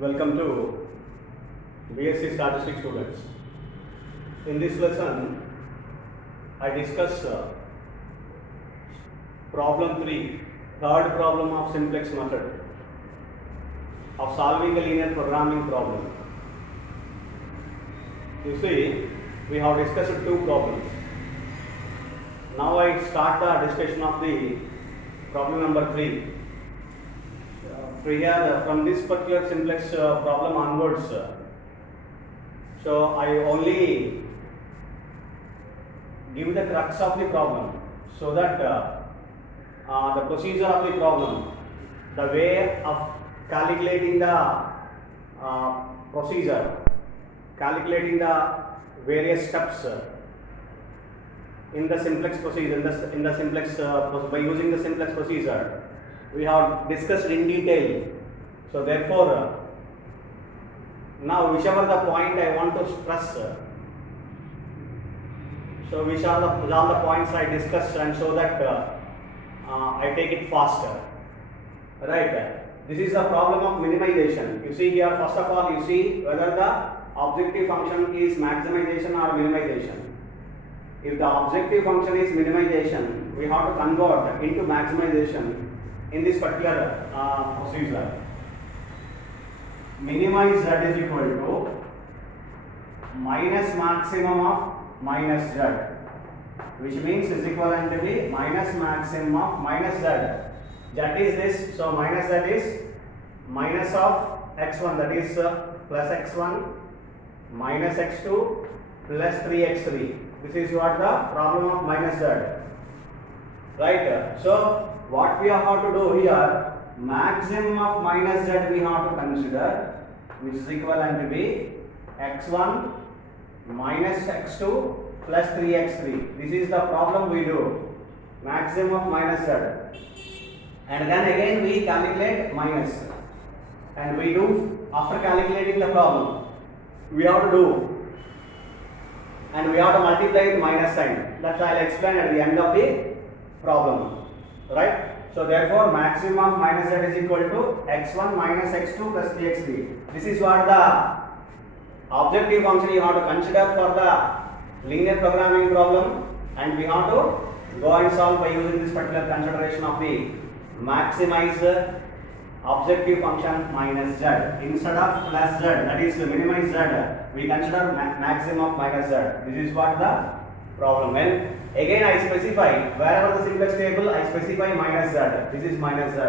Welcome to BSc Statistics students. In this lesson, I discuss problem 3, third problem of Simplex method of solving a linear programming problem. You see, we have discussed two problems. Now I start the discussion of the problem number 3. Here, from this particular Simplex problem onwards, so I only give the crux of the problem, so that the procedure of the problem, the way of calculating the procedure, calculating the various steps in the Simplex procedure, in the Simplex by using the Simplex procedure, we have discussed in detail. So therefore, now whichever the point I want to stress, so which are all the points I discussed, and so that I take it faster. Right? This is the problem of minimization. You see here, first of all, you see whether the objective function is maximization or minimization. If the objective function is minimization, we have to convert into maximization in this particular procedure. Minimize z is equal to minus maximum of minus z, which means is equivalent to the minus maximum of minus z. Z is this, so minus z is minus of x1, that is plus x1 minus x2 plus 3x3. This is what the problem of minus z. Right? So what we have to do here, maximum of minus z we have to consider, which is equivalent to be x1 minus x2 plus 3x3. This is the problem we do, maximum of minus z. And then again we calculate minus. And we do, after calculating the problem, we have to do, and we have to multiply with minus sign. That I will explain at the end of the problem. Right? So therefore, maximum of minus z is equal to x1 minus x2 plus 3x3. This is what the objective function you have to consider for the linear programming problem, and we have to go and solve by using this particular consideration of the maximize objective function minus z instead of plus z, that is minimize z, we consider maximum of minus z. This is what the problem. When again I specify, wherever the Simplex table I specify minus z, this is minus z,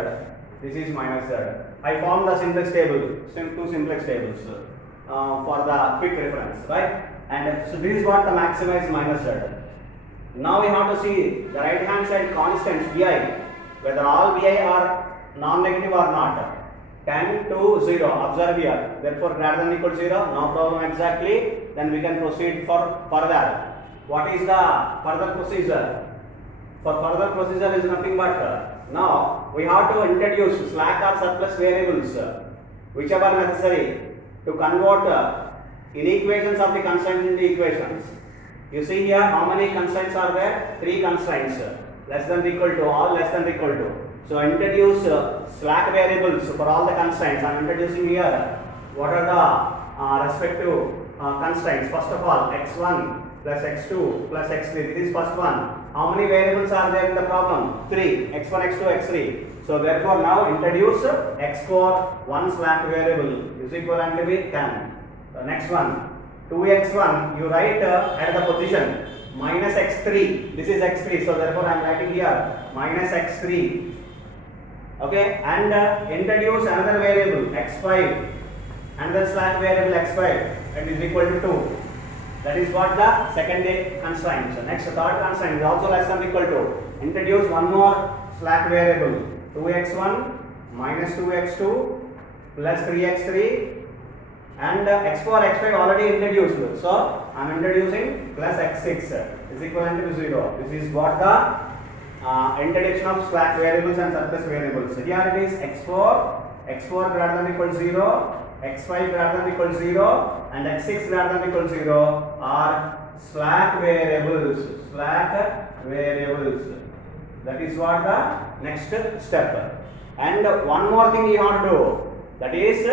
this is minus z. I form the Simplex table, two Simplex tables for the quick reference, right? And so this is what the maximize minus z. Now we have to see the right hand side constants vi, whether all vi are non-negative or not. 10 to 0, observe here, therefore greater than equal to 0, no problem exactly, then we can proceed for further. What is the further procedure? For further procedure is nothing but now we have to introduce slack or surplus variables, whichever necessary, to convert inequations of the constraints into equations. You see here how many constraints are there? 3 constraints, less than or equal to, all less than or equal to. So introduce slack variables for all the constraints. I am introducing here what are the respective constraints. First of all, x1 plus x2 plus x3. This is first one. How many variables are there in the problem? 3. x1, x2, x3. So therefore now introduce x4, one slack variable is equivalent to be 10. The next one, 2x1, you write at the position minus x3. This is x3. So therefore I am writing here minus x3. Okay, and introduce another variable x5, another slack variable x5, and is equal to 2. That is what the second constraint. So next, third constraint is also less than or equal to. Introduce one more slack variable, 2x1 minus 2x2 plus 3x3, and x4, x5 already introduced. So I am introducing plus x6 is equivalent to 0. This is what the introduction of slack variables and surplus variables. So here it is x4 greater than or equal to 0, x5 greater than or equal to 0, and x6 greater than or equal to 0 are slack variables. That is what the next step. And one more thing you have to do, that is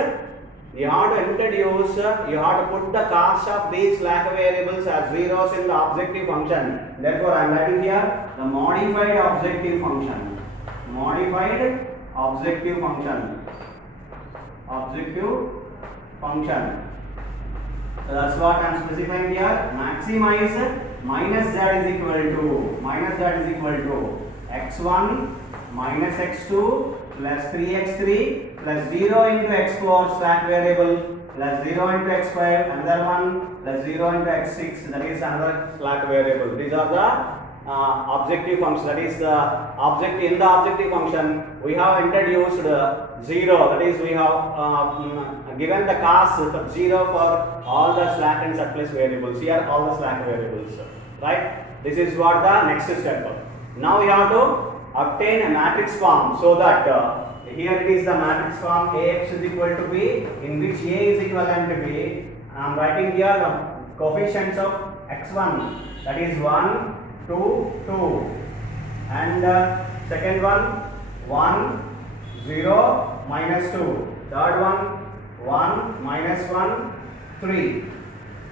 you have to introduce, you have to put the cost of these slack variables as zeros in the objective function. Therefore, I am writing here the modified objective function. Modified objective function. Objective function. So that's what I am specifying here. Maximize minus z is equal to x1 minus x2 plus 3x3 plus 0 into x4 slack variable plus 0 into x5 another one plus 0 into x6, that is another slack variable. These are the objective function, that is the object. In the objective function we have introduced 0, that is we have given the cost for 0 for all the slack and surplus variables. Here all the slack variables, right? This is what the next step. Now we have to obtain a matrix form, so that here it is the matrix form Ax is equal to B, in which A is equivalent to B. I am writing here the coefficients of x1, that is 1, 2, 2, and second one 1, 0, minus 2, third one 1, minus 1, 3,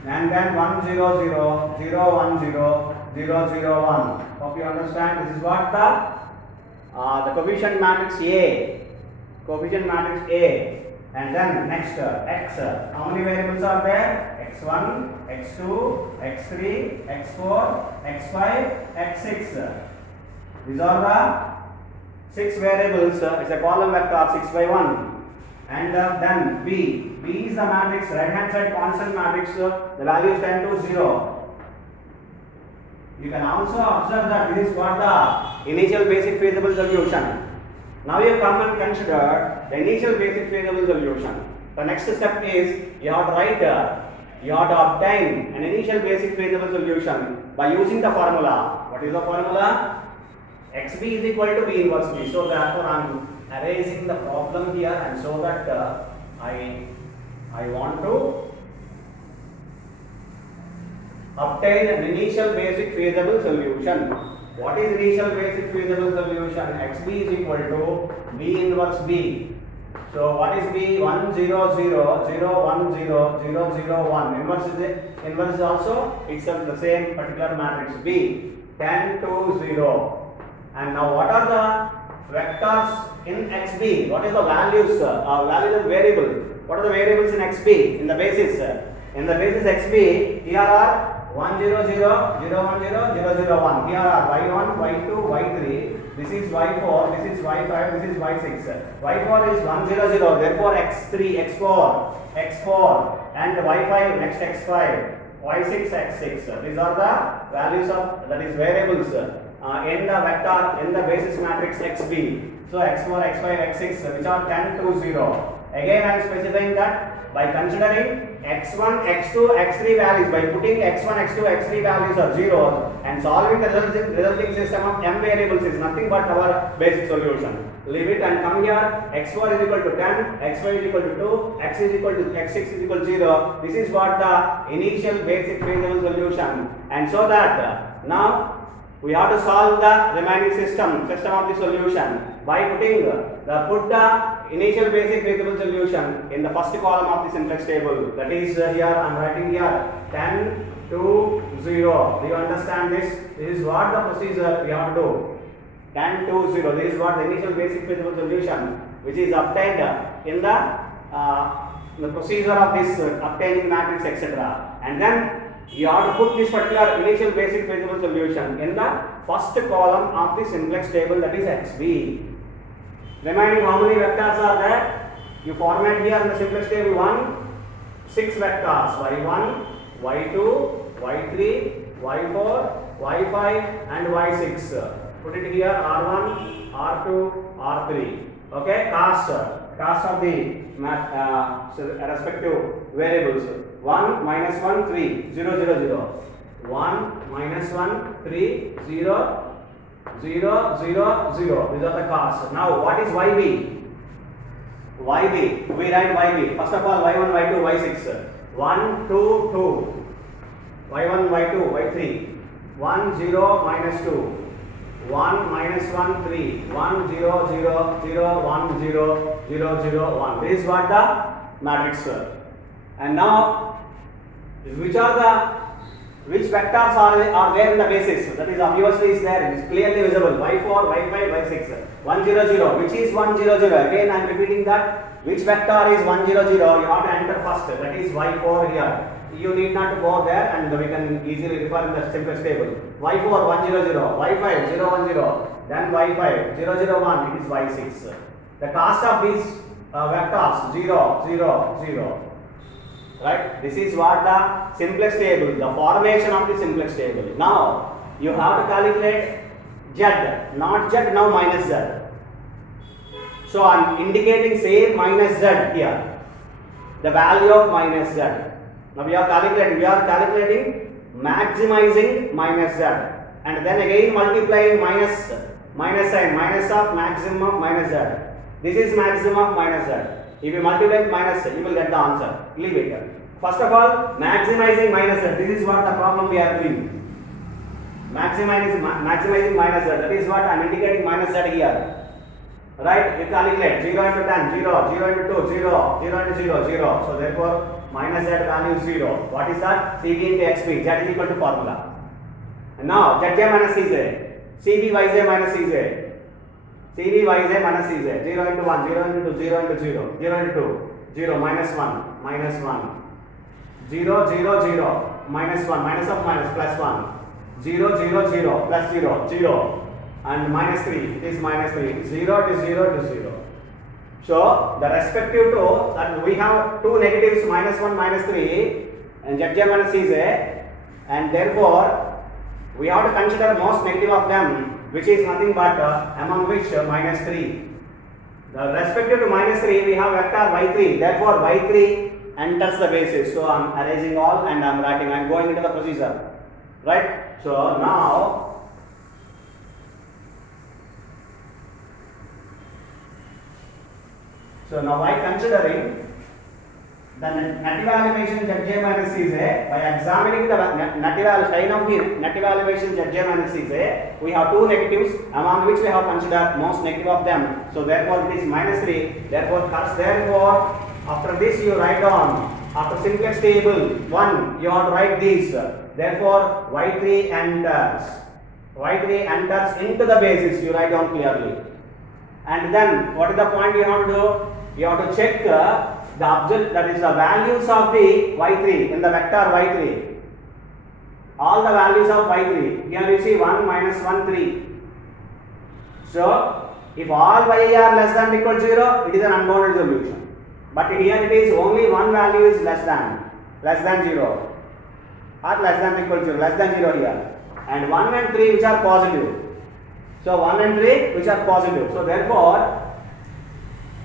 and then 1, 0, 0, 0, 1, 0, 0, 0, 1. Hope you understand. This is what the coefficient matrix A. Coefficient matrix A. And then next x. How many variables are there? x1, x2, x3, x4, x5, x6. These are the 6 variables. It's a column vector 6 by 1. And then B. B is the matrix, right hand side constant matrix. The value is 10 to 0. You can also observe that this is what the initial basic feasible solution. Now you come and consider the initial basic feasible solution. The next step is you have to write, you have to obtain an initial basic feasible solution by using the formula. What is the formula? Xb is equal to B inverse B. So therefore I am erasing the problem here, and so that I want to obtain an initial basic feasible solution. What is initial basic feasible solution? Xb is equal to B inverse B. So what is B? 1, 0, 0, 0, 1, 0, 0, 0, 1. Inverse is also itself the same particular matrix B. 10 to 0. And now what are the vectors in Xb? What is the values? Values of variable. What are the variables in Xb? In the basis. In the basis Xb, here are 1, 0, 0, 0, 1, 0, 0, 0, 1. Here are y1, y2, y3. This is y4, this is y5, this is y6. y4 is 1, 0, 0. Therefore, x3, x4, x4, and y5 next x5, y6, x6. These are the values of, that is variables in the vector in the basis matrix xb. So x4, x5, x6, which are 10 to 0. Again, I am specifying that by considering x1, x2, x3 values, by putting x1, x2, x3 values are zeros and solving the resulting system of m variables is nothing but our basic solution. Leave it and come here. x4 is equal to 10, x5 is equal to 2, x is equal to x6 is equal to 0. This is what the initial basic feasible solution. And so that now we have to solve the remaining system of the solution by putting put the initial basic feasible solution in the first column of the simplex table. That is here I am writing here 10 to 0. Do you understand this? This is what the procedure we have to do. 10 to 0. This is what the initial basic feasible solution which is obtained in the procedure of this obtaining matrix, etc. And then you have to put this particular initial basic feasible solution in the first column of the simplex table, that is xb. Remaining how many vectors are there? You format here in the simplex table 1, 6 vectors, y1, y2, y3, y4, y5 and y6. Put it here r1, r2, r3. Okay, cost of the respective variables. 1, minus 1, 3, 0, 0, 0. 1, minus 1, 3, 0, 0, 0, 0. These are the costs. Now, what is YB? YB. We write YB. First of all, Y1, Y2, Y6. 1, 2, 2. Y1, Y2, Y3. 1, 0, minus 2. 1, minus 1, 3. 1, 0, 0, 0, 1, 0, 0, 0, 1. This is what the matrix. And now, which vectors are there in the basis? That is obviously is there. It is clearly visible. y4, y5, y6. 1 0 0. Which is 1 0 0? Again, I am repeating that. Which vector is 1 0 0? You have to enter first. That is y4 here. You need not to go there, and we can easily refer in the Simplex table. y4 1 0 0, y5 0 1 0, then y5 0 0 1. It is y6. The cost of these vectors 0 0 0. Right? This is what the Simplex table, the formation of the Simplex table. Now you have to calculate z, not z, now minus z. So I am indicating say minus z here, the value of minus z. Now we are calculating maximizing minus z, and then again multiplying minus sign, minus of maximum of minus z. This is maximum of minus z. If you multiply with minus, you will get the answer. Leave it. First of all, maximizing minus z. This is what the problem we are doing. Maximizing minus z. That is what I am indicating minus z here. Right? You calculate 0 into 10, 0, 0 into 2, 0, 0 into 0, 0. So therefore, minus z value is 0. What is that? Cb into xb. Z is equal to formula. And now, zj minus cj. Cb yj minus cj. Cb yj minus cj. 0 into 1, 0 into 2, 0 into 0, 0 into 2, 0, minus 1, minus 1. 0 0 0, minus 1, minus of minus, plus 1, 0 0 0, plus 0, 0, and minus 3, it is minus 3, 0 to 0 to 0. So the respective to that we have two negatives, minus 1, minus 3, and zj minus cj, and therefore we have to consider most negative of them, which is nothing but among which minus 3. The respective to minus 3 we have vector y3, therefore y3 enters the basis. So I am erasing all and I am writing, I am going into the procedure. Right? So now by considering the net evaluation zj minus cj, by examining the net evaluation of the net evaluation zj minus cj, we have two negatives among which we have considered most negative of them. So therefore it is minus 3. Therefore after this you write down, after Simplex table 1 you have to write this. Therefore y3 enters into the basis, you write down clearly. And then what is the point you have to do? You have to check the object, that is the values of the y3 in the vector y3. All the values of y3. Here you see 1, minus 1, 3. So if all y are less than or equal to 0, it is an unbounded solution. But here it is only one value is less than 0, or less than or equal to 0, less than 0 here, and 1 and 3 which are positive. So 1 and 3 which are positive. So therefore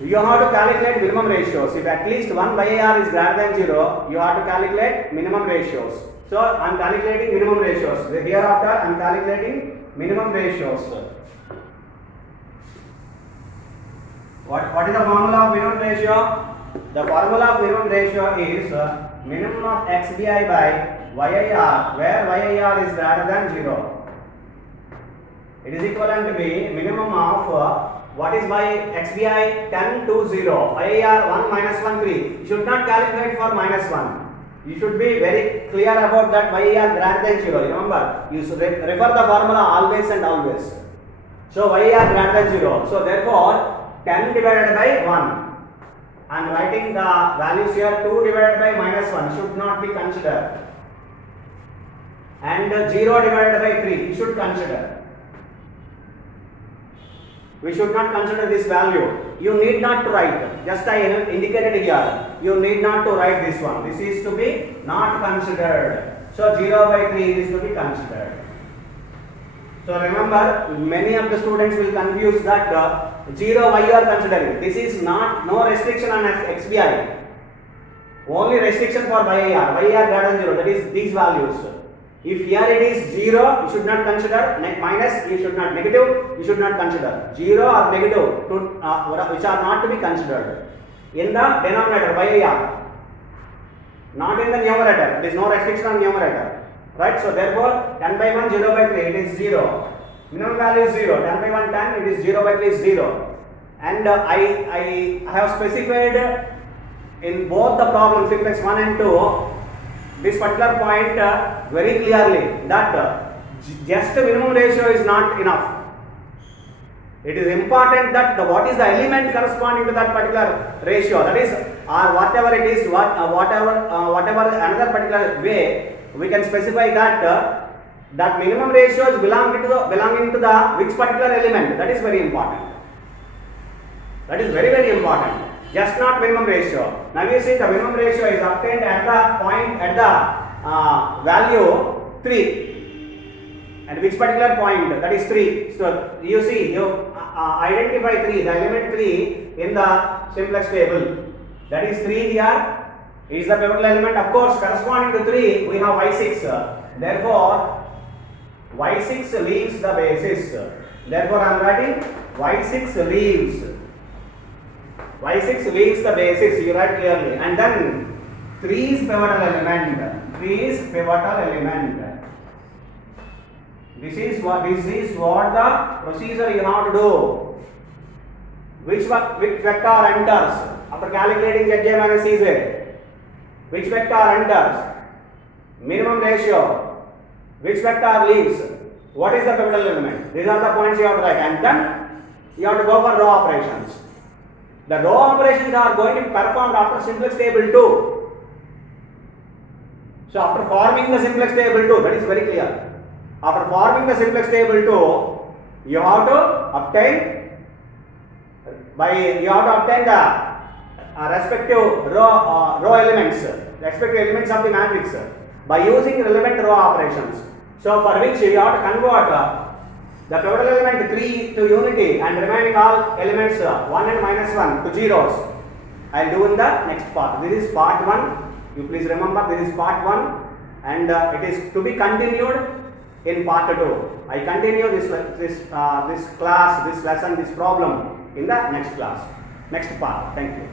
you have to calculate minimum ratios. If at least one y is greater than 0, you have to calculate minimum ratios. So I am calculating minimum ratios. Hereafter I am calculating minimum ratios. What is the formula of minimum ratio? The formula of minimum ratio is minimum of xbi by yir, where yir is greater than 0. It is equivalent to be minimum of what is by xbi 10 to 0, yir 1 minus 1 3. You should not calculate for minus 1. You should be very clear about that yir greater than 0. Remember, you should refer the formula always and always. So yir greater than 0. So therefore 10 divided by 1. I am writing the values here. 2 divided by minus 1 should not be considered. And 0 divided by 3 you should consider. We should not consider this value. You need not to write. Just I indicated here. You need not to write this one. This is to be not considered. So 0 by 3 is to be considered. So remember, many of the students will confuse that 0 y you are considering. This is no restriction on xbi. Only restriction for yir. Yir greater than 0. That is these values. If here it is 0, you should not consider. Minus, you should not. Negative, you should not consider. 0 or negative, which are not to be considered. In the denominator, yir. Not in the numerator. There is no restriction on numerator. Right? So therefore, 10 by 1, 0 by 3, it is 0. Minimum value is 0. 10 by 1, 10, it is 0 by 3 is 0. And I have specified in both the problems, simplex 1 and 2, this particular point very clearly that just minimum ratio is not enough. It is important that what is the element corresponding to that particular ratio, that is, or whatever it is, whatever another particular way we can specify that that minimum ratio is belonging to the which particular element. That is very important. That is very, very important. Just not minimum ratio. Now you see the minimum ratio is obtained at the point at the value 3. And which particular point? That is 3. So you see, you identify 3, the element 3 in the simplex table. That is 3 here. Is the pivotal element. Of course, corresponding to 3, we have y6. Therefore, y6 leaves the basis. Therefore, I am writing y6 leaves. y6 leaves the basis. You write clearly. And then 3 is pivotal element. 3 is pivotal element. This is what the procedure you have to do. Which vector enters after calculating Zj minus Cj? Which vector enters? Minimum ratio. Which vector leaves? What is the pivotal element? These are the points you have to write, and then you have to go for row operations. The row operations are going to be performed after simplex table 2. So after forming the simplex table 2, that is very clear. After forming the simplex table 2, you have to obtain the respective row elements, respective elements of the matrix by using relevant row operations. So for which you have to convert the pivotal element 3 to unity and remaining all elements 1 and minus 1 to zeros. I will do in the next part. This is part 1. You please remember, this is part 1, and it is to be continued in part 2. I continue this class, this lesson, this problem in the next class, next part. Thank you.